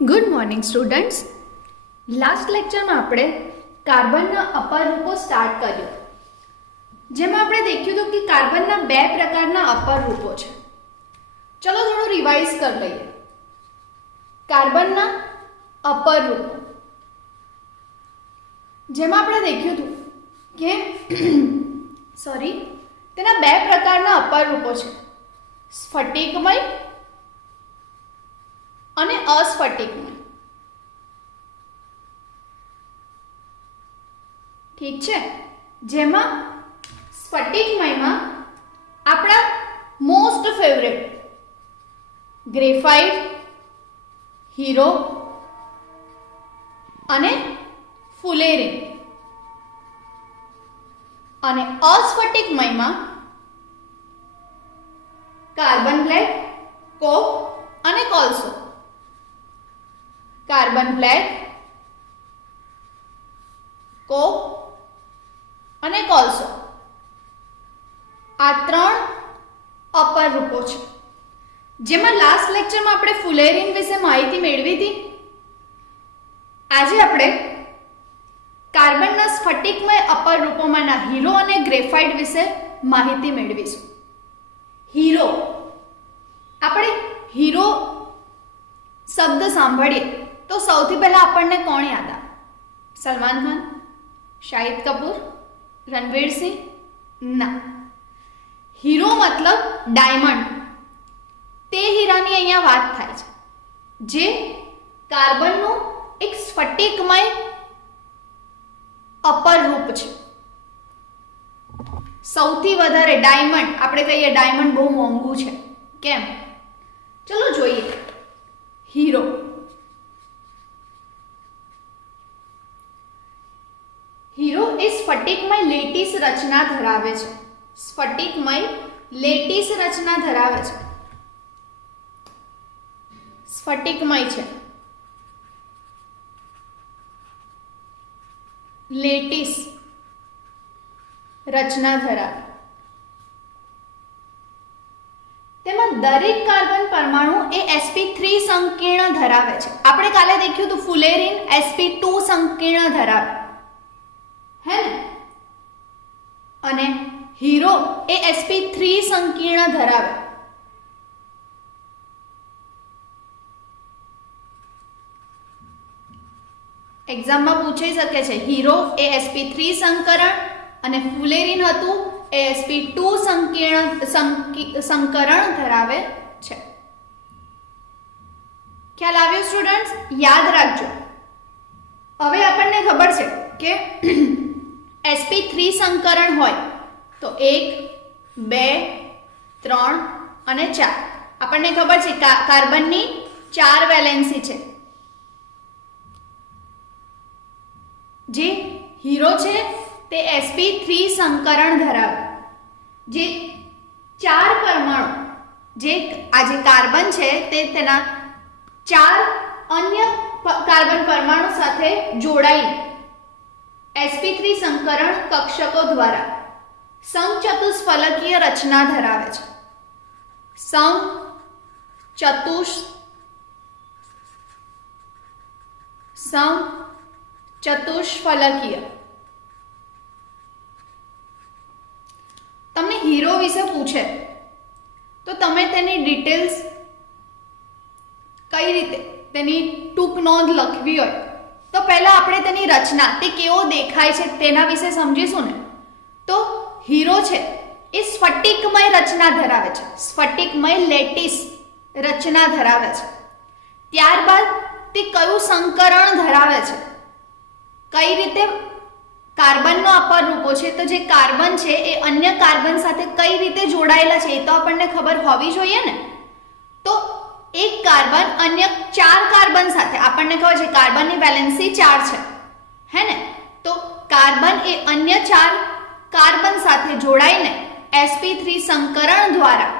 Good morning students. Last લેક્ચરમાં આપણે કાર્બનના upper રૂપો start કર્યો, જેમાં આપણે દેખ્યું હતું કે કાર્બનના બે પ્રકારના અપર રૂપો છે. ચલો થોડું રિવાઇઝ કરી લઈએ. કાર્બનના અપર રૂપો, જેમાં આપણે દેખ્યું હતું કે તેના બે પ્રકારના અપર રૂપો છે, સ્ફટિકમય અને અસ્ફટિકમય. ઠીક છે, જેમાં સ્ફટિકમયમાં આપણા મોસ્ટ ફેવરેટ ગ્રેફાઇટ, હીરો અને ફુલેરિન, અને અસ્ફટિકમયમાં કાર્બન બ્લેક, કોક અને કોલસો. કાર્બન બ્લેક, કોક અને કોલસો, આ ત્રણ અપર રૂપો છે. જેમાં લાસ્ટ લેક્ચરમાં આપણે ફુલેરિન વિશે માહિતી મેળવી હતી. આજે આપણે કાર્બનના સ્ફટિકમય અપર રૂપોમાંના હીરો અને ગ્રેફાઇટ વિશે માહિતી મેળવીશું. હીરો, આપણે હીરો શબ્દ સાંભળીએ તો સૌથી પહેલા આપણને કોણ યાદ આવે? સલમાન ખાન, શાહિદ કપૂર, રણવીર સિંહ? ના, હીરો મતલબ ડાયમંડ. તે હીરાની અહીંયા વાત થાય છે, જે કાર્બનનું એક સ્ફટિકમય અપર રૂપ છે. સૌથી વધારે ડાયમંડ, આપણે કહીએ ડાયમંડ બહુ મોંઘું છે, કેમ? ચલો જોઈએ. હીરો, હીરો એ સ્ફટિકમય લેટીસ રચના ધરાવે છે. સ્ફટિકમય લેટીસ રચના ધરાવે છે, સ્ફટિકમય છે, લેટીસ રચના ધરાવે. તેમાં દરેક કાર્બન પરમાણુ એ sp3 સંકીર્ણ ધરાવે છે. આપણે કાલે દેખ્યું હતું ફુલેરિન sp2 સંકીર્ણ ધરાવે, હે ને? અને હીરો એ sp3 સંકીર્ણ ધરાવે. એક્ઝામમાં પૂછાઈ શકે છે, હીરો એ sp3 સંકરણ અને ફુલેરિન હતું એ sp2 સંકરણ ધરાવે છે. ખ્યાલ આવ્યો સ્ટુડન્ટ્સ? યાદ રાખજો. હવે આપણને ખબર છે કે sp3 સંકરણ હોય તો 1, 2, 3 અને 4. આપણને ખબર છે કાર્બનની 4 વેલેન્સી છે. જે હીરો છે તે sp3 સંકરણ ધરાવે. જે 4 પરમાણુ, જે આ જે કાર્બન છે તે તેના 4 અન્ય કાર્બન પરમાણુ સાથે જોડાઈ sp3 સંકરણ કક્ષકો દ્વારા સમચતુષ્ફલકીય રચના ધરાવે છે. સમચતુષ્ફલકીય. તમને હીરો વિશે પૂછે તો તમે તેની ડિટેલ્સ કઈ રીતે, તેની ટૂંક નોંધ લખવી હોય તો પહેલા આપણે તેની રચના, તે કેવો દેખાય છે તેના વિશે સમજીશું ને. તો હીરો છે એ સ્ફટિકમય રચના ધરાવે છે, સ્ફટિકમય લેટીસ રચના ધરાવે છે. ત્યારબાદ તે કયું સંકરણ ધરાવે છે, કઈ રીતે કાર્બનનો અપર રૂપો છે, તો જે કાર્બન છે એ અન્ય કાર્બન સાથે કઈ રીતે જોડાયેલા છે એ તો આપણને ખબર હોવી જોઈએ ને. તો એક કાર્બન અન્ય 4 કાર્બન સાથે, આપણને ખબર છે કાર્બનની વેલેન્સી 4 છે, હે ને? તો કાર્બન એ અન્ય 4 કાર્બન સાથે જોડાઈને sp3 સંકરણ દ્વારા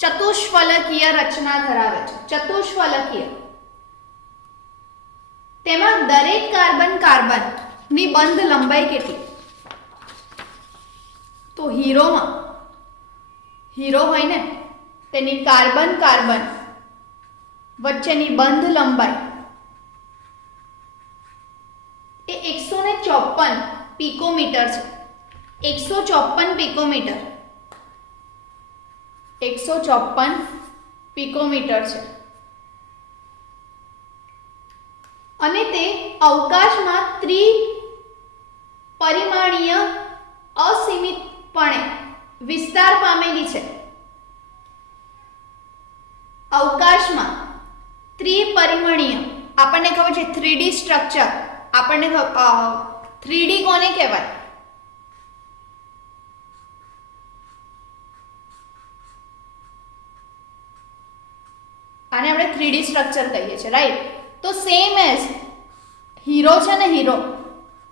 ચતુષ્ફલકીય રચના ધરાવે છે. ચતુષ્ફલકીય. તેમાં દરેક કાર્બનની બંધ લંબાઈ કેટલી? તો હીરો હોય ને, તેની કાર્બન વચ્ચેની બંધ લંબાઈ એ 154 પિકોમીટર છે. 154 પિકોમીટર 154 પિકોમીટર છે અને તે અવકાશમાં ત્રિપરિમાણીય અસીમિતપણે વિસ્તાર પામેલી છે. અવકાશમાં ત્રિપરિમાણીય, આપણને ખબર છે 3D સ્ટ્રક્ચર, આપણને 3D કોને કહેવાય? આને આપણે 3D સ્ટ્રક્ચર કહીએ છીએ, રાઈટ? તો સેમ એઝ હીરો છે ને, હીરો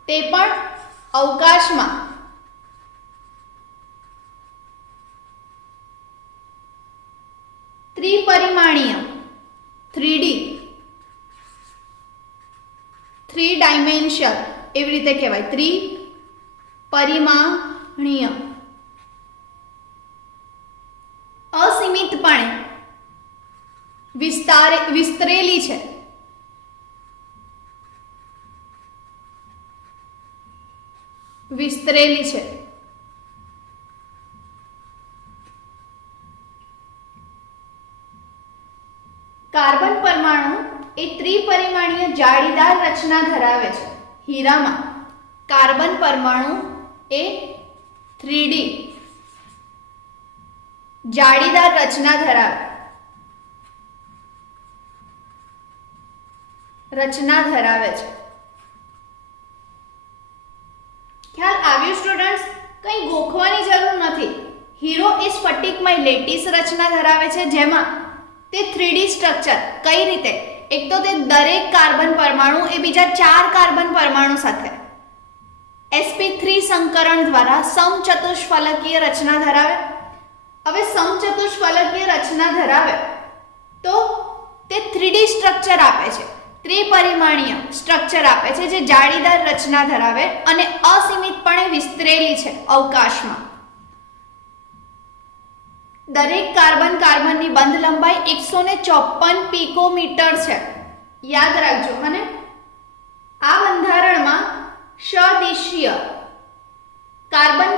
તે પણ અવકાશમાં ત્રિપરિમાણીય 3D 3 ડાયમેન્શન એવી રીતે કહેવાય, ત્રિપરિમાણીય અસીમિતપણે વિસ્તરેલી છે. વિસ્તરેલી છે. કાર્બન પરમાણુ એ ત્રિપરિમાણીય જાળીદાર રચના ધરાવે છે. હીરામાં કાર્બન પરમાણુ એ 3D જાળીદાર રચના ધરાવે છે. ખ્યાલ આવ્યું સ્ટુડન્ટ્સ? કંઈ ગોખવાની જરૂર નથી. હીરો એ સ્ફટિકમય લેટીસ રચના ધરાવે છે, જેમાં તે 3D સ્ટ્રક્ચર કઈ રીતે? એક તો તે દરેક કાર્બન પરમાણુ એ બીજા 4 કાર્બન પરમાણુ સાથે sp3 સંકરણ દ્વારા સમચતુષ્ફલકીય રચના ધરાવે. હવે સમચતુષ્ફલકીય રચના ધરાવે તો તે 3D સ્ટ્રક્ચર આપે છે, ત્રિપરિમાણીય સ્ટ્રક્ચર આપે છે, જે જાળીદાર રચના ધરાવે અને અસીમિતપણે વિસ્તરેલી છે અવકાશમાં. દરેક કાર્બનની બંધ લંબાઈ 154 પિકોમીટર છે. યાદ રાખજો. અને આ બંધારણમાં સદિશીય કાર્બન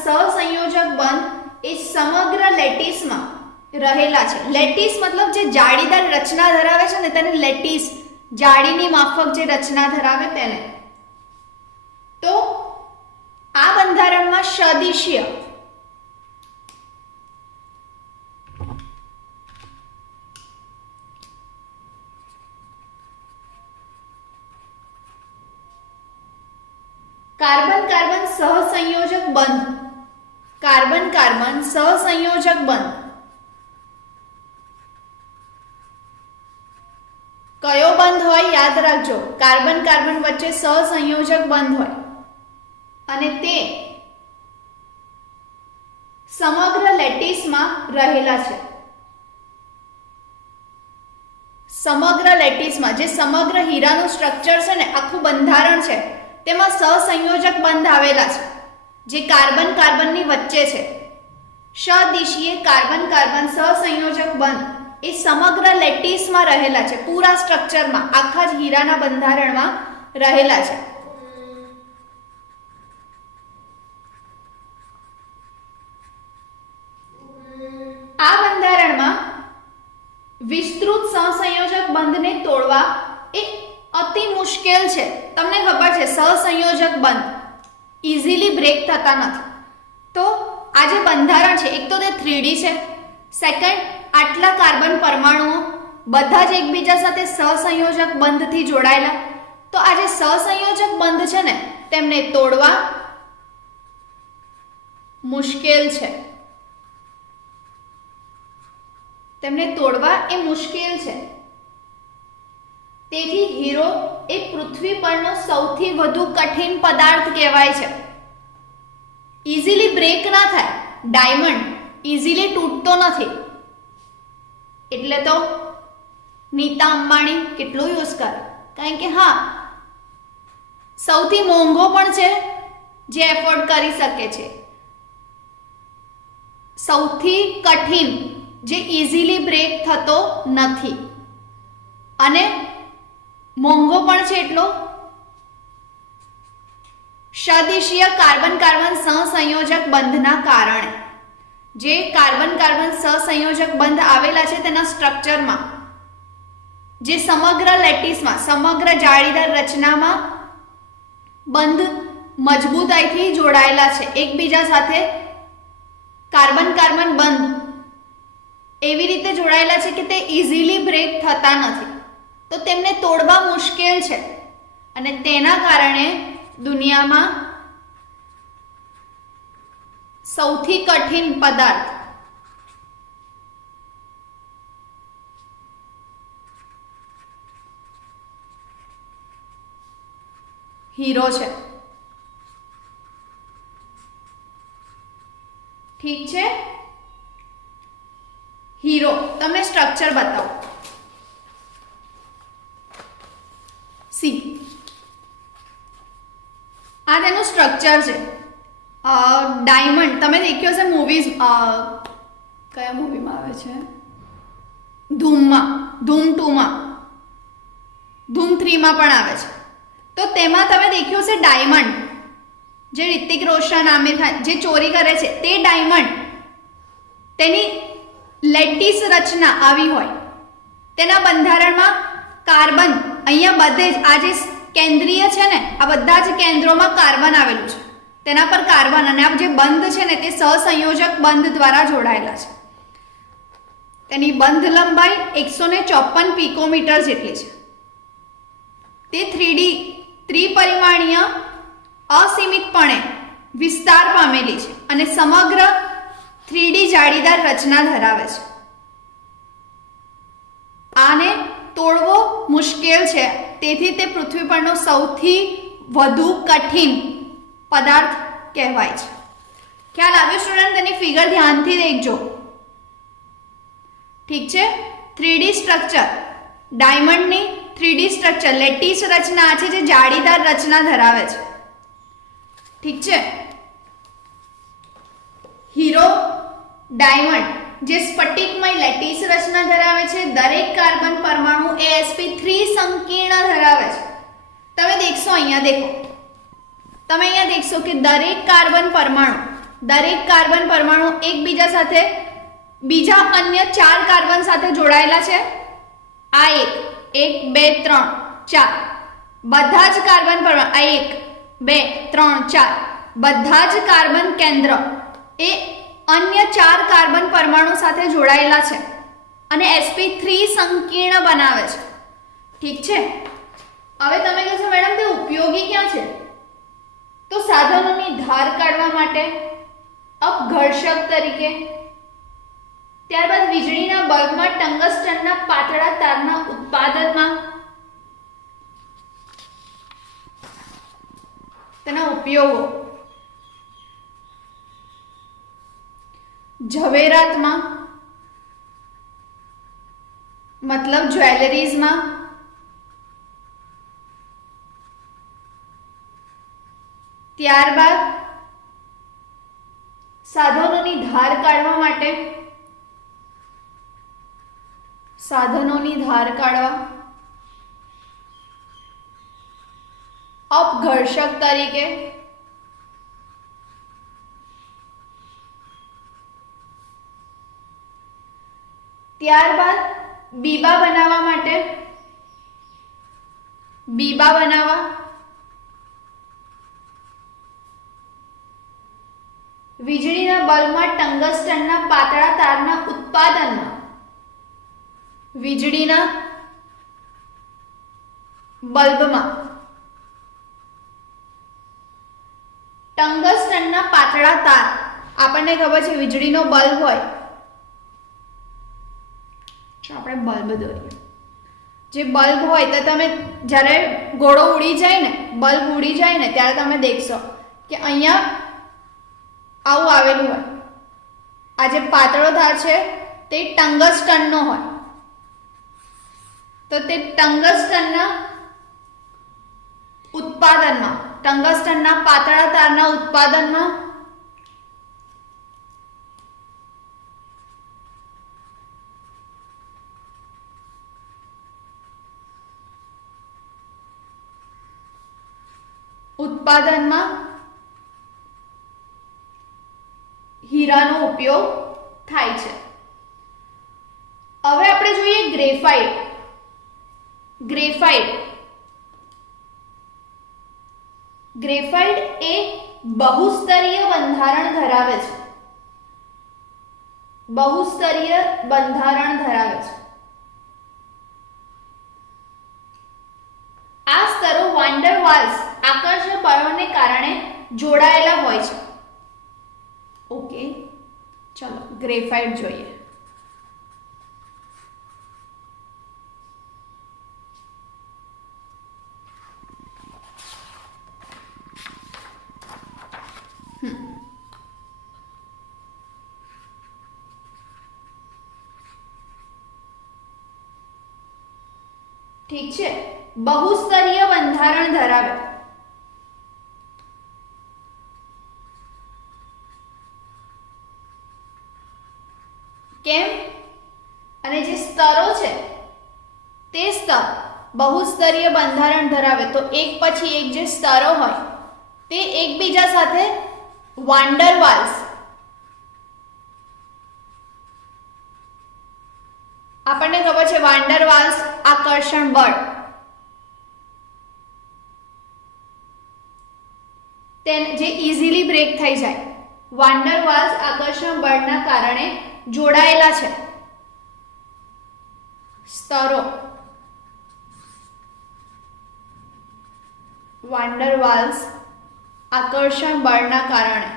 સહસંયોજક બંધ એ સમગ્ર લેટીસમાં રહેલા છે. લેટીસ મતલબ જે જાળીદાર રચના ધરાવે છે ને, તેને લેટીસ, જાળીની માફક જે રચના ધરાવે તેને. તો આ બંધારણમાં સદિશીય કાર્બન સહસંયોજક બંધ, કાર્બન સહસંયોજક બંધ કયો બંધ હોય? યાદ રાખજો, કાર્બન વચ્ચે સહસંયોજક બંધ હોય અને તે સમગ્ર લેટીસમાં રહેલા છે. સમગ્ર લેટીસમાં, જે સમગ્ર હીરાનું સ્ટ્રક્ચર છે ને, આખું બંધારણ છે, તેમાં સહસંયોજક બંધ આવેલા છે, જે કાર્બનની વચ્ચે છે. સદિશીય કાર્બન સહસંયોજક બંધ એ સમગ્ર લેટીસમાં રહેલા છે, પૂરા સ્ટ્રક્ચરમાં, આખા જ હીરાના બંધારણમાં રહેલા છે. આ બંધારણમાં વિસ્તૃત સહસંયોજક બંધને તોડવા એ અતિ મુશ્કેલ છે. તમને ખબર છે, સહસંયોજક બંધ ઇઝીલી બ્રેક થતા નથી. તો આ જે બંધારણ છે, એક તો તે 3D છે, સેકન્ડ આટલા કાર્બન પરમાણુઓ બધા જ એકબીજા સાથે સહસંયોજક બંધથી જોડાયેલા. તો આ જે સહસંયોજક બંધ છે ને, તેમને તોડવા મુશ્કેલ છે. તેમને તોડવા એ મુશ્કેલ છે. તેથી હીરો એ પૃથ્વી પરનો સૌથી વધુ કઠિન પદાર્થ કહેવાય છે. ઇઝીલી બ્રેક ના થાય. ડાયમંડ ઇઝીલી તૂટતો નથી. એટલે તો નીતા અંબાણી કેટલું યુઝ કરે, કારણ કે હા, સૌથી મોંઘો પણ છે, જે એફોર્ડ કરી શકે છે. સૌથી કઠિન, જે ઇઝીલી બ્રેક થતો નથી. અને મોંઘો પણ છે એટલો. સદિશીય કાર્બન કાર્બન સહસંયોજક બંધના કારણે, જે કાર્બન કાર્બન સહસંયોજક બંધ આવેલા છે તેના સ્ટ્રક્ચરમાં, જે સમગ્ર લેટિસમાં, સમગ્ર જાળીદાર રચનામાં બંધ મજબૂતાઈથી જોડાયેલા છે એકબીજા સાથે. કાર્બન કાર્બન બંધ એવી રીતે જોડાયેલા છે કે તે ઇઝીલી બ્રેક થતા નથી, તો તેમને તોડવા મુશ્કેલ છે. અને તેના કારણે દુનિયામાં સૌથી કઠિન પદાર્થ હીરો છે. ઠીક છે, હીરો. તમને સ્ટ્રક્ચર બતાવો. સી, આ તેનું સ્ટ્રક્ચર છે. ડાયમંડ તમે દેખ્યો હશે મૂવીઝ, કયા મૂવીમાં આવે છે? ધૂમમાં, ધૂમ 2માં, ધૂમ 3માં પણ આવે છે. તો તેમાં તમે દેખ્યું હશે ડાયમંડ, જે રિતિક રોશન, આમિર ખાન જે ચોરી કરે છે તે ડાયમંડ, તેની લેટિસ રચના આવી હોય. તેના બંધારણમાં કાર્બન, અહીંયા બધે જ આ જે કેન્દ્રીય છે ને, આ બધા જ કેન્દ્રોમાં કાર્બન આવેલું છે. તેના પર કાર્બન, અને આ જે બંધ છે ને તે સહસંયોજક બંધ દ્વારા જોડાયેલા છે. તેની બંધ લંબાઈ 154 પિકોમીટર જેટલી છે. તે 3D ત્રિપરિમાણીય અસીમિતપણે વિસ્તાર પામેલી છે અને સમગ્ર 3D જાળીદાર રચના ધરાવે છે. આને તોડવો મુશ્કેલ છે, તેથી તે પૃથ્વી પરનો સૌથી વધુ કઠિન પદાર્થ કહેવાય છે. ખ્યાલ આવ્યો સ્ટુડન્ટ? તેની ફિગર ધ્યાનથી દેખજો. ઠીક છે, 3D સ્ટ્રક્ચર, ડાયમંડની 3D સ્ટ્રક્ચર, લેટિસ રચના છે જે જાળીદાર રચના ધરાવે છે. ઠીક છે, હીરો ડાયમંડ જે સ્ફટિકમય લેટિસ રચના ધરાવે છે. દરેક કાર્બન પરમાણુ sp3 સંકીર્ણ ધરાવે છે. તમે દેખશો, અહીંયા દેખો, તમે અહીંયા દેખશો કે દરેક કાર્બન પરમાણુ એકબીજા સાથે બીજા અન્ય 4 કાર્બન સાથે જોડાયેલા છે. આ 1 2 3 4 બધા જ કાર્બન પરમાણુ, આ 1 2 3 4 બધા જ કાર્બન કેન્દ્ર એ અન્ય 4 કાર્બન પરમાણુ સાથે જોડાયેલા છે અને sp3 સંકીર્ણ બનાવે છે. ઠીક છે, હવે તમે કહેશો મેડમ તે ઉપયોગી ક્યાં છે? તો સાધનોની ધાર કાઢવા માટે, અપઘર્ષક તરીકે, ત્યારબાદ વીજળીના બલ્બમાં ટંગસ્ટનના પાતળા તારના ઉત્પાદનમાં. તેના ઉપયોગો: ઝવેરાતમાં, મતલબ જ્વેલરીઝમાં, ત્યારબાદ સાધનોની ધાર કાઢવા માટે, સાધનોની ધાર કાઢવા, અપઘર્ષક તરીકે, ત્યારબાદ બીબા બનાવવા માટે, બીબા બનાવવા, વીજળીના બલ્બમાં ટંગસ્ટનના પાતળા તારના ઉત્પાદનમાં, વીજળીના બલ્બમાં ટંગસ્ટનના પાતળા તાર, આપણને ખબર છે વીજળીનો બલ્બ હોય, આપણે બલ્બ દોરીએ, જે બલ્બ હોય તો તમે જ્યારે ગોળો ઉડી જાય ને, બલ્બ ઉડી જાય ને, ત્યારે તમે દેખશો કે અહીંયા આવું આવેલું હોય. આ જે પાતળો તાર છે તે ટંગસ્ટનનો હોય, તો તે ટંગસ્ટનના ઉત્પાદનમાં, ટંગસ્ટનના પાતળા તારના ઉત્પાદનમાં ઉત્પાદનમાં હીરાનો ઉપયોગ થાય છે. હવે આપણે જોઈએ ગ્રેફાઇટ. ગ્રેફાઇટ એ બહુસ્તરીય બંધારણ ધરાવે છે. આ સ્તરો વાન્ડર વાલ્સ આકર્ષક બળોને કારણે જોડાયેલા હોય છે. ઓકે, ચલો ગ્રેફાઇટ જોઈએ. ઠીક છે, બહુસ્તરીય બંધારણ ધરાવે. કેમ? અને જે સ્તરો છે તે સ્તર બહુસ્તરીય બંધારણ ધરાવે તો એક પછી એક જે સ્તરો હોય તે એકબીજા સાથે વાન્ડર વાલ્સ, આપણને ખબર છે વાન્ડર વાલ્સ આકર્ષણ બળ, જે ઇઝીલી બ્રેક થઈ જાય, વાન્ડર વાલ્સ આકર્ષણ બળના કારણે જોડાયેલા છે. સ્તરો વાન્ડર વાલ્સ આકર્ષણ બળના કારણે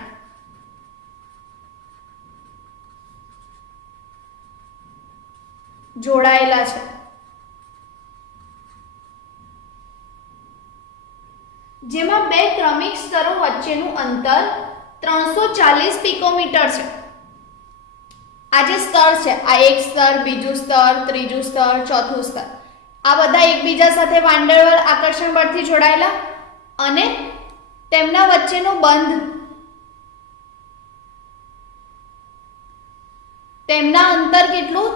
જોડાયેલા છે. જેમાં બે ક્રમિક સ્તરો વચ્ચેનું અંતર 340 પિકોમીટર છે. આ જે સ્તર છે, આ એક સ્તર, બીજું સ્તર, ત્રીજું સ્તર, ચોથું સ્તર, આ બધા એકબીજા સાથે વાન્ડર વાલ આકર્ષણ બળથી જોડાયેલા અને તેમના વચ્ચેનો બંધ, તેમના અંતર કેટલું?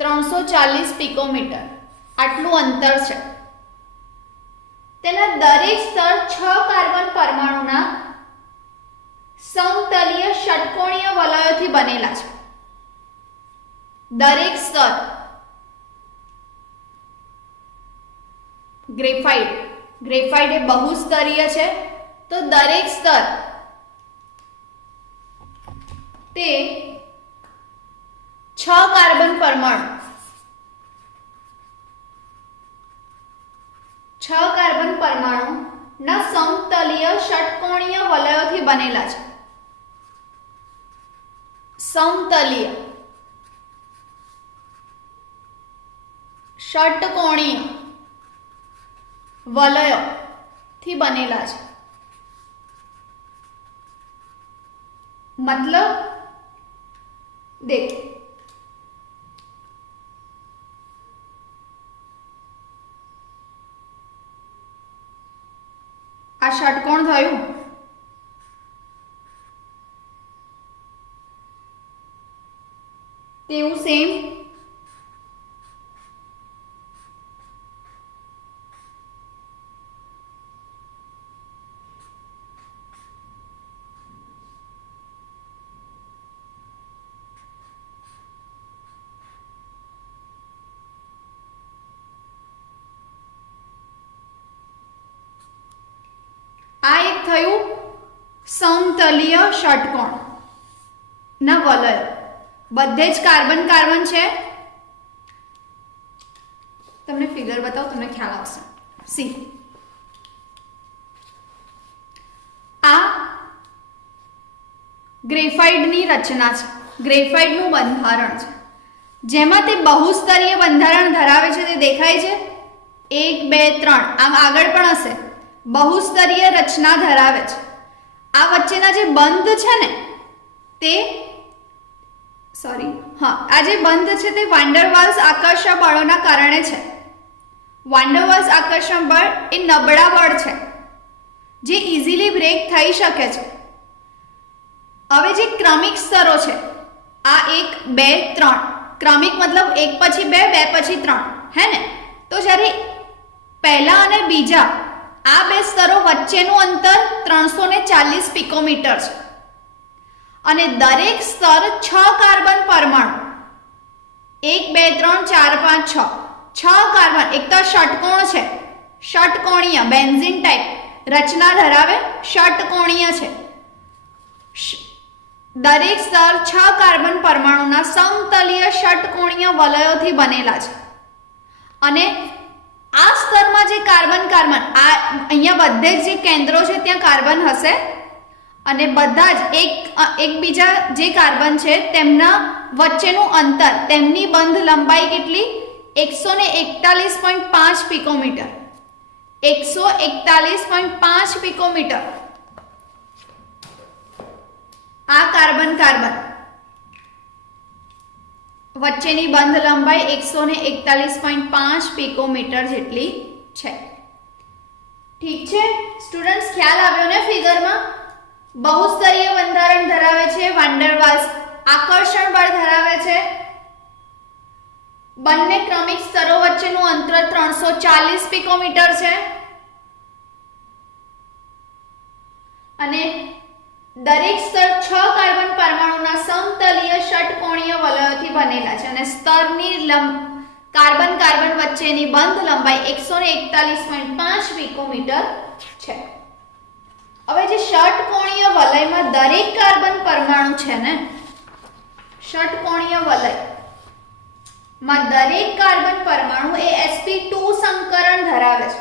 340 પિકોમીટર આટલું અંતર છે. તેના દરેક સ્તર 6 કાર્બન પરમાણુના સમતલીય ષટકોણીય વલયોથી બનેલા છે. દરેક સ્તર ગ્રેફાઇટ એ બહુસ્તરીય છે તો દરેક સ્તર તે 6 કાર્બન પરમાણુ ના સમતલીય ષટકોણીય વલયોથી બનેલા છે. સમતલીય ષટકોણીય વલયોથી બનેલા છે. મતલબ દેખ, આ ષટકોણ થયું, તેવું સેમ આ એક થયું સમતલીય ષટકોણ ના વલય. બધે જ કાર્બન છે. તમને ફિગર બતાવું, તમને ખ્યાલ આવશે. સી, આ ગ્રેફાઇટની રચના છે, ગ્રેફાઇટનું બંધારણ છે, જેમાં તે બહુસ્તરીય બંધારણ ધરાવે છે. તે દેખાય છે 1 2 3, આમ આગળ પણ હશે. બહુસ્તરીય રચના ધરાવે છે. આ વચ્ચેના જે બંધ છે ને તે આ જે બંધ છે તે વાન્ડર વાલ્સ આકર્ષણ બળોના કારણે છે. વાન્ડર વાલ્સ આકર્ષણ બળ એ નબળા બળ છે જે ઇઝીલી બ્રેક થઈ શકે છે. હવે જે ક્રમિક સ્તરો છે, આ 1 2 3, ક્રમિક મતલબ 1 પછી 2 2 પછી 3, હે ને? તો જ્યારે પહેલા અને બીજા આ બે સ્તરો વચ્ચેનું અંતર 340 પિકોમીટર છે અને દરેક સ્તર 6 કાર્બન પરમાણુ 1 2 3 4 5 6 6 કાર્બન એક તો ષટકોણ છે, ષટકોણીય બેન્ઝીન ટાઈપ રચના ધરાવે, ષટકોણીય છે. દરેક સ્તર 6 કાર્બન પરમાણુના સમતલીય ષટકોણીય વલયોથી બનેલા છે અને આ સ્તરમાં જે કાર્બન આ અહીંયા બધે જ જે કેન્દ્રો છે ત્યાં કાર્બન હશે અને બધા જ એકબીજા જે કાર્બન છે તેમના વચ્ચેનું અંતર, તેમની બંધ લંબાઈ કેટલી? 141.5 પિકોમીટર. 141.5 પિકોમીટર. આ કાર્બન વચ્ચેની બંધ લંબાઈ 141.5 પિકોમીટર જેટલી છે. ઠીક છે સ્ટુડન્ટ્સ, ખ્યાલ આવ્યો ને ફિગરમાં? બહુસ્તરીય બંધારણ ધરાવે છે, વાન ડર વાલ્સ આકર્ષણ બળ ધરાવે છે, બંને ક્રમિક સ્તરો વચ્ચેનું અંતર 340 પિકોમીટર છે અને દરેક સ્તર 6 કાર્બન પરમાણુના સમતલીય ષટકોણીય વલયોથી બનેલા છે અને સ્તરની કાર્બન વચ્ચેની બંધ લંબાઈ 141.5 પિકોમીટર છે. હવે જે ષટકોણીય વલયમાં દરેક કાર્બન પરમાણુ છે ને, ષટકોણીય વલયમાં દરેક કાર્બન પરમાણુ એ sp2 સંકરણ ધરાવે છે.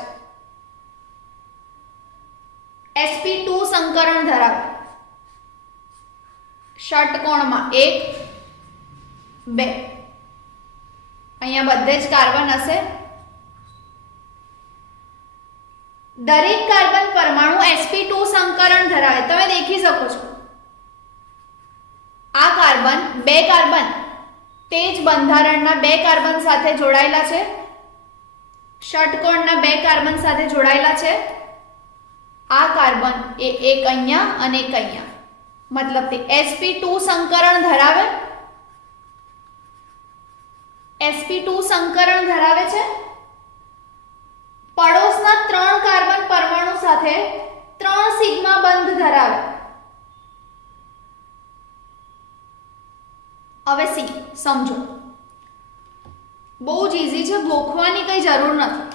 sp2 સંકરણ ધરાવે ષટકોણમાં 1 2 અહીંયા બધે જ કાર્બન હશે. દરેક કાર્બન પરમાણુ sp2 સંકરણ ધરાવે. તમે દેખી શકો છો આ કાર્બન, બે કાર્બન તે જ બંધારણના બે કાર્બન સાથે જોડાયેલા છે, ષટકોણના બે કાર્બન સાથે જોડાયેલા છે. આ કાર્બન એ એક અહીંયા અને એક અહીંયા, મતલબ તે sp2 સંકરણ ધરાવે, sp2 સંકરણ ધરાવે છે. પડોશના 3 કાર્બન પરમાણુ સાથે 3 સિગ્મા બંધ ધરાવે. હવે સમજો, બહુ જ ઈઝી છે, ગોખવાની કઈ જરૂર નથી.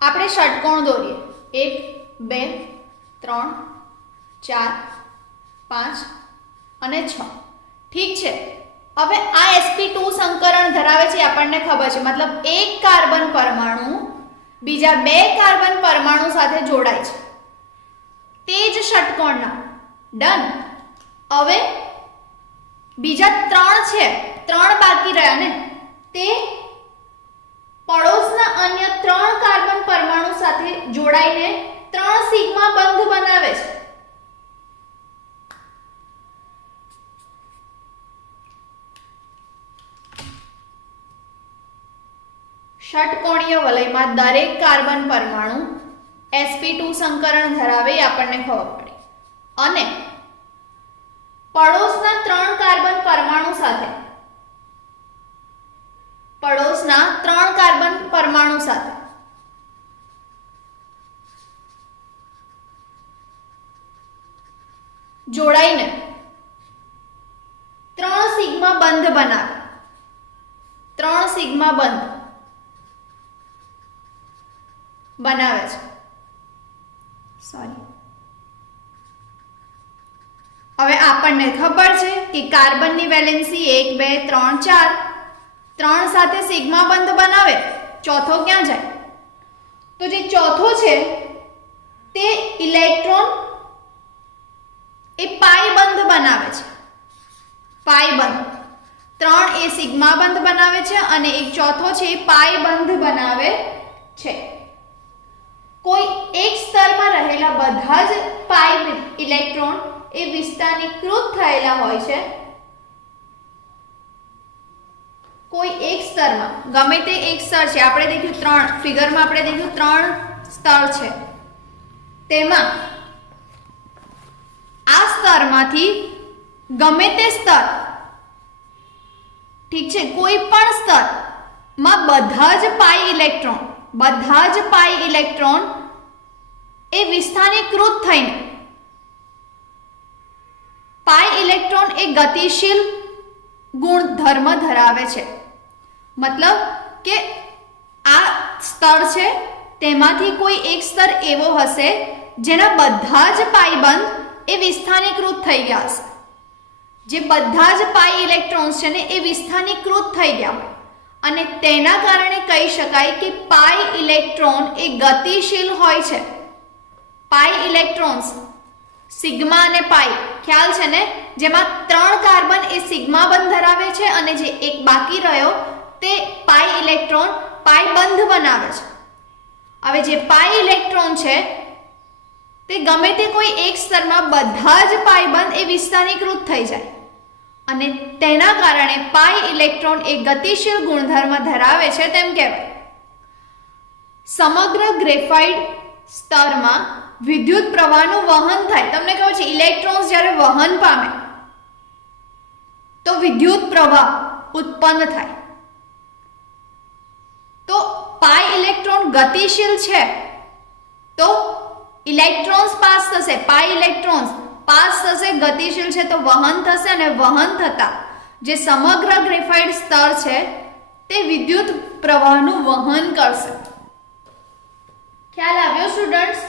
આપણે ષટકોણ દોરીએ 1 2 3 4 5 અને 6. ઠીક છે. હવે આ sp2 સંકરણ ધરાવે છે આપણને ખબર છે, મતલબ એક કાર્બન પરમાણુ બીજા બે કાર્બન પરમાણુ સાથે જોડાય છે તે જ ષટકોણના. ડન. હવે બીજા 3 છે, 3 બાકી રહ્યા ને, તે પડોશના અન્ય 3 કાર્બન પરમાણુ સાથે જોડાઈને 3 સિગ્મા બંધ બનાવે છે. ષટકોણીય વલયમાં દરેક કાર્બન પરમાણુ sp2 સંકરણ ધરાવે એ આપણને ખબર પડી અને પડોશના 3 કાર્બન પરમાણુ સાથે જોડાઈને 3 સિગ્મા બંધ બનાવે. 3 સિગ્મા બંધ બનાવે છે. સોરી, હવે આપણને ખબર છે કે કાર્બનની વેલેન્સી 1 2 3 4, 3 સાથે સિગ્મા બંધ બનાવે, ચોથો ક્યાં જાય? તો જે ચોથો છે તે ઇલેક્ટ્રોન એ પાઈ બંધ બનાવે છે. પાઈ બંધ 3 એ સિગ્મા બંધ બનાવે છે અને એક ચોથો છે એ પાઈ બંધ બનાવે છે. કોઈ એક સ્તરમાં રહેલા બધા જ પાઈ ઇલેક્ટ્રોન એ વિસ્તારીકૃત થયેલા હોય છે. કોઈ એક સ્તરમાં, ગમે તે એક સ્તર છે, આપણે દેખ્યું 3 ફિગરમાં આપણે દેખ્યું 3 સ્તર છે, તેમાં આ સ્તરમાંથી ગમે તે સ્તર, ઠીક છે, કોઈ પણ સ્તરમાં બધા જ પાઈ ઇલેક્ટ્રોન એ વિસ્થાનીકૃત થઈને પાઈ ઇલેક્ટ્રોન એ ગતિશીલ ગુણધર્મ ધરાવે છે. મતલબ કે આ સ્તર છે તેમાંથી કોઈ એક સ્તર એવો હશે જેના બધા જ પાઈબંધ એ વિસ્થાનીકૃત થઈ ગયા હશે. જે બધા જ પાઈ ઇલેક્ટ્રોન્સ છે ને એ વિસ્થાનીકૃત થઈ ગયા હોય અને તેના કારણે કહી શકાય કે પાઈ ઇલેક્ટ્રોન એ ગતિશીલ હોય છે. પાઈ ઇલેક્ટ્રોન્સ સિગ્મા અને પાઈ ખ્યાલ છે ને, જેમાં 3 કાર્બન એ સિગ્મા બંધ ધરાવે છે અને જે એક બાકી રહ્યો તે પાઈ ઇલેક્ટ્રોન પાઈ બંધ બનાવે છે. હવે જે પાઈ ઇલેક્ટ્રોન છે તે ગમે તે કોઈ એક સ્તરમાં બધા જ પાઈ બંધ એ વિસ્થાનીકૃત થઈ જાય અને તેના કારણે પાઈ ઇલેક્ટ્રોન એ ગતિશીલ ગુણધર્મ ધરાવે છે તેમ કહેવાય. સમગ્ર ગ્રેફાઇટ સ્તરમાં વિદ્યુત પ્રવાહનું વહન થાય. તમને ખબર છે ઇલેક્ટ્રોન્સ જ્યારે વહન પામે તો વિદ્યુત પ્રવાહ ઉત્પન્ન થાય. તો પાઈ ઇલેક્ટ્રોન ગતિશીલ છે તો ઇલેક્ટ્રોન્સ પાસ થશે, પાઈ ઇલેક્ટ્રોન્સ પાસ થશે, ગતિશીલ છે તો વહન થશે અને વહન થતા જે સમગ્ર ગ્રેફાઇટ સ્તર છે તે વિદ્યુત પ્રવાહનું વહન કરશે. ખ્યાલ આવ્યો સ્ટુડન્ટ્સ?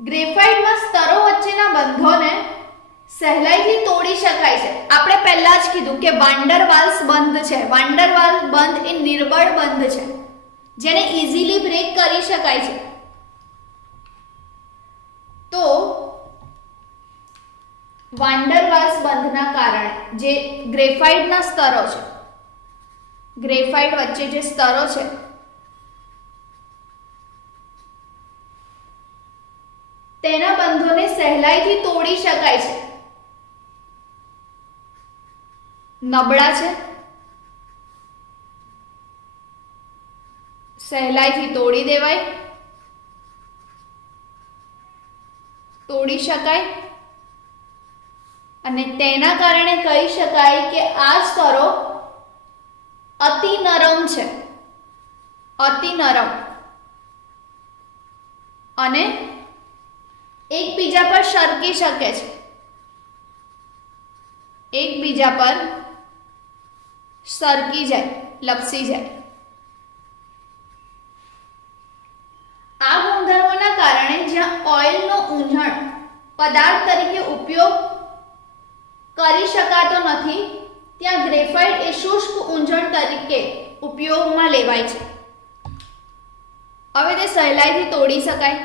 ગ્રેફાઇટમાં સ્તરો વચ્ચેના બંધોને સહેલાઈથી તોડી શકાય છે. આપણે પહેલા જ કીધું કે વાન્ડર વાલ્સ બંધ છે. વાન્ડર વાલ્સ બંધ એ નિર્બળ બંધ છે જેને ઇઝીલી બ્રેક કરી શકાય છે. તો વાન્ડર વાલ્સ બંધના કારણે જે ગ્રેફાઇટના સ્તરો છે, ગ્રેફાઇટ વચ્ચે જે સ્તરો છે તેના બંધોને સહેલાઈથી તોડી શકાય છે. નબળા છે, સહેલાઈથી તોડી દેવાય, તોડી શકાય અને તેના કારણે કહી શકાય કે આ સ્તરો અતિ નરમ છે, અતિ નરમ અને એકબીજા પર સરકી શકે છે, એકબીજા પર સરકી જાય, લપસી જાય. આ ગુણધર્મોના કારણે જ્યાં ઓઇલનો ઊંજણ પદાર્થ તરીકે ઉપયોગ કરી શકાતો નથી ત્યાં ગ્રેફાઇટ એ શુષ્ક ઊંજણ તરીકે ઉપયોગમાં લેવાય છે. હવે તે સહેલાઈથી તોડી શકાય,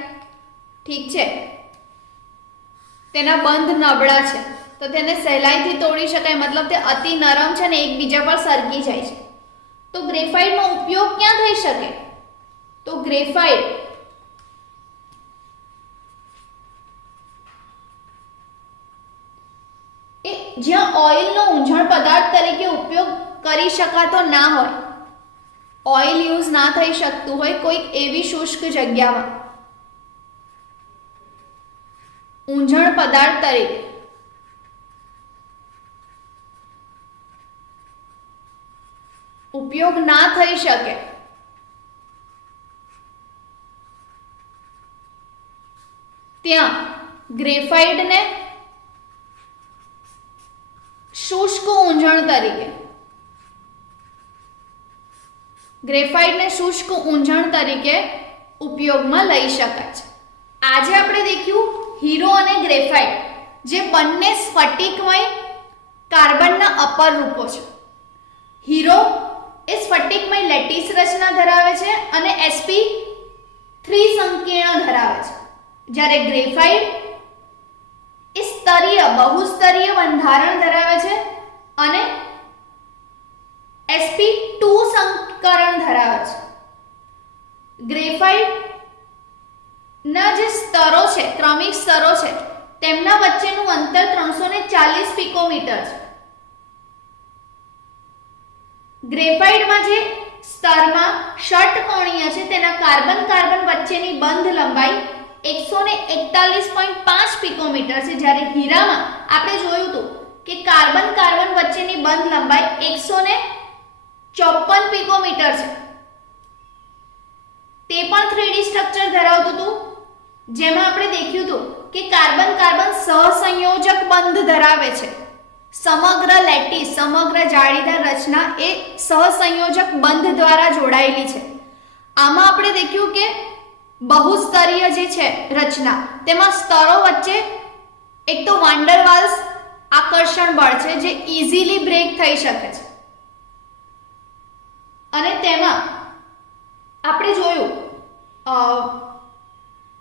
ઠીક છે, તેના બંધ નબળા છે તો તેને સહેલાઈથી તોડી શકાય, મતલબ તે અતિ નરમ છે ને એકબીજા પર સરકી જાય છે. તો ગ્રેફાઇટનો ઉપયોગ ક્યાં થઈ શકે? તો ગ્રેફાઇટ એ જ્યાં ઓઇલનો ઊંજણ પદાર્થ તરીકે ઉપયોગ કરી શકાતો ના હોય, ઓઇલ યુઝ ના થઈ શકતું હોય કોઈક એવી શુષ્ક જગ્યામાં ઊંજણ પદાર્થ તરીકે ઉપયોગ ના થઈ શકે ત્યાં ગ્રેફાઇટને શુષ્ક ઊંજણ તરીકે ઉપયોગમાં લઈ શકાય છે. આજે આપણે દેખ્યું હીરો અને ગ્રેફાઇટ જે બંને સ્ફટિકમય કાર્બનના અપર રૂપો છે. હીરો એ સ્ફટિકમય લેટિસ રચના ધરાવે છે અને sp3 સંકીર્ણ ધરાવે છે, જ્યારે ગ્રેફાઇટ એ સ્તરીય બહુસ્તરીય બંધારણ ધરાવે છે અને sp2 સંકરણ ધરાવે છે. ગ્રેફાઇટ ના જે સ્તરો છે, ક્રમિક સ્તરો છે, તેમના વચ્ચેનું અંતર 340 પિકોમીટર છે. ગ્રેફાઇટમાં જે સ્તરમાં ષટકોણીય છે તેના કાર્બન કાર્બન વચ્ચેની બંધ લંબાઈ 141.5 પિકોમીટર છે, જ્યારે હીરામાં આપણે જોયું હતું કે કાર્બન કાર્બન વચ્ચેની બંધ લંબાઈ 154 પિકોમીટર છે. તે પણ 3D સ્ટ્રક્ચર ધરાવતું હતું. જેમાં આપણે દેખ્યું હતું કે કાર્બન કાર્બન સહસંયોજક બંધ ધરાવે છે. સમગ્ર લેટીસ, સમગ્ર જાળીદાર રચના એ સહસંયોજક બંધ દ્વારા જોડાયેલી છે. આમાં આપણે દેખ્યું કે બહુસ્તરીય જે છે રચના, તેમાં સ્તરો વચ્ચે એક તો વાન્ડર વાલ્સ આકર્ષણ બળ છે જે ઇઝીલી બ્રેક થઈ શકે છે, અને તેમાં આપણે જોયું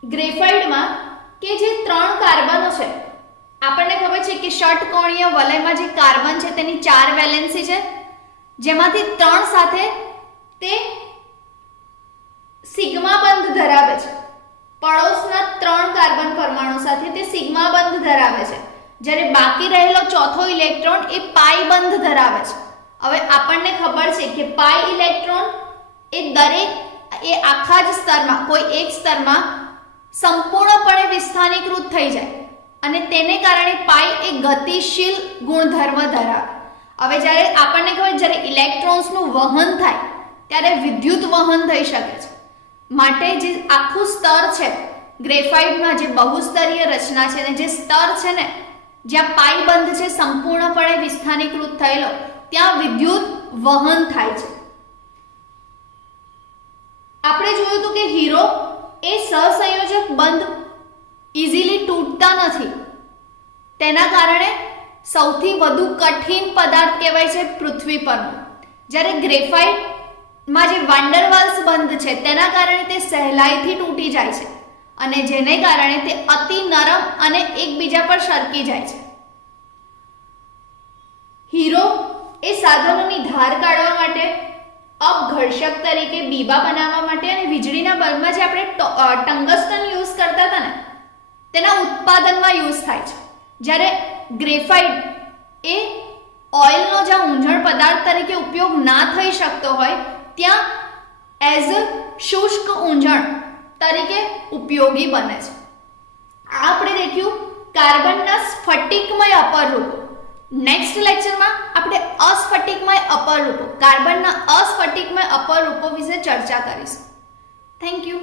ગ્રેફાઇટમાં કે જે 3 કાર્બનો છે, આપણને ખબર છે કે ષટકોણીય વલયમાં જે કાર્બન છે તેની 4 વેલેન્સી છે, જેમાંથી 3 સાથે તે સિગ્મા બંધ ધરાવે છે. પડોશના 3 કાર્બન પરમાણુ સાથે તે સિગ્મા બંધ ધરાવે છે, જ્યારે બાકી રહેલો ચોથો ઇલેક્ટ્રોન એ પાઈ બંધ ધરાવે છે. હવે આપણને ખબર છે કે પાઈ ઇલેક્ટ્રોન એ આખા જ સ્તરમાં કોઈ એક સ્તરમાં સંપૂર્ણપણે વિસ્થાનીકૃત થઈ જાય, અને તેને કારણે પાઈ એ ગતિશીલ ગુણધર્મ ધરાવે. હવે જ્યારે આપણને ખબર જ્યારે ઇલેક્ટ્રોન્સનું વહન થાય ત્યારે વિદ્યુત વહન થઈ શકે છે. માટે જે આખું સ્તર છે ગ્રેફાઇટમાં, જે બહુસ્તરીય રચના છે ને જે સ્તર છે ને જ્યાં પાઈ બંધ છે સંપૂર્ણપણે વિસ્થાનીકૃત થયેલો, ત્યાં વિદ્યુત વહન થાય છે. આપણે જોયું હતું કે હીરો એ સહસંયોજક બંધ ઇઝીલી તૂટતા નથી, તેના કારણે સૌથી વધુ કઠિન પદાર્થ કહેવાય છે પૃથ્વી પરનો. જ્યારે ગ્રેફાઇટમાં જે વાન્ડર વાલ્સ બંધ છે તેના કારણે તે સહેલાઈથી તૂટી જાય છે, અને જેને કારણે તે અતિ નરમ અને એકબીજા પર સરકી જાય છે. હીરો એ સાધનોની ધાર કાઢવા માટે, અપઘર્ષક તરીકે બીબા બનાવવા માટે, અને વીજળીના બલ્બમાં જે આપણે ટંગસ્ટન યુઝ કરતા હતા ને તેના ઉત્પાદનમાં યુઝ થાય છે. જ્યારે ગ્રેફાઇટ એ ઓઇલનો જ્યાં ઊંજણ પદાર્થ તરીકે ઉપયોગ ના થઈ શકતો હોય ત્યાં એઝ અ શુષ્ક ઊંજણ તરીકે ઉપયોગી બને છે. આ આપણે દેખ્યું કાર્બનના સ્ફટિકમય અપર રૂપો. નેક્સ્ટ લેક્ચરમાં આપણે અસ્ફટિકમય અપર રૂપો, કાર્બનના અસ્ફટિકમય અપર રૂપો વિશે ચર્ચા કરીશું. Thank you.